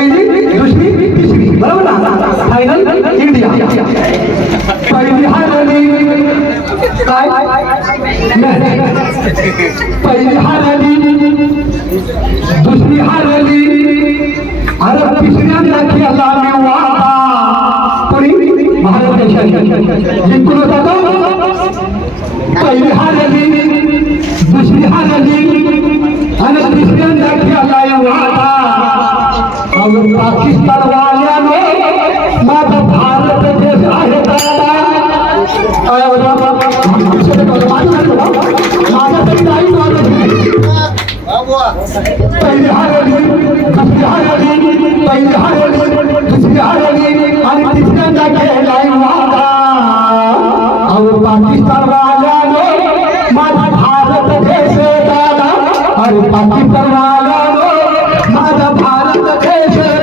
पहिली दुसरी तिसरी. बरोबर ना? फायनल इंडिया पहिली हरली. काय? पहिली हरली. दुसरी हरली. अरे तिसऱ्यांदा खेळला मी वाटा कोणी भारत देशाने जिंकून होता तो. पहिली हरली. दुसरी हरली. आणि तिसऱ्यांदा खेळला वाटा और पाकिस्तान वाले ने मत भारत के साहे दादा, और हमसे तो मालूम है माता से आई तो आ रही पहले हार ली दूसरी हार ली पहले हार ली दूसरी हार ली और तीसरे जाके लाई वादा और पाकिस्तान वाले ने मत भारत के से दादा और पाकिस्तान वाले ने मत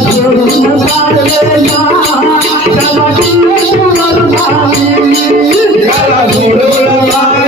Thank you.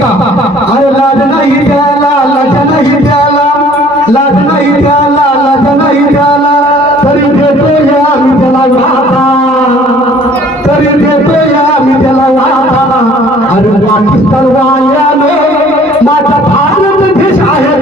का अरे लाज नाही द्यायला लाजा नाही द्यायला. लाज नाही द्यायला लाजा नाही द्यायला. तरी देतो या आम्ही त्याला वाटा. तरी देतो या आम्ही त्याला वाटा. अरे पाकिस्तान वाल्याने माझा भारत देश आहे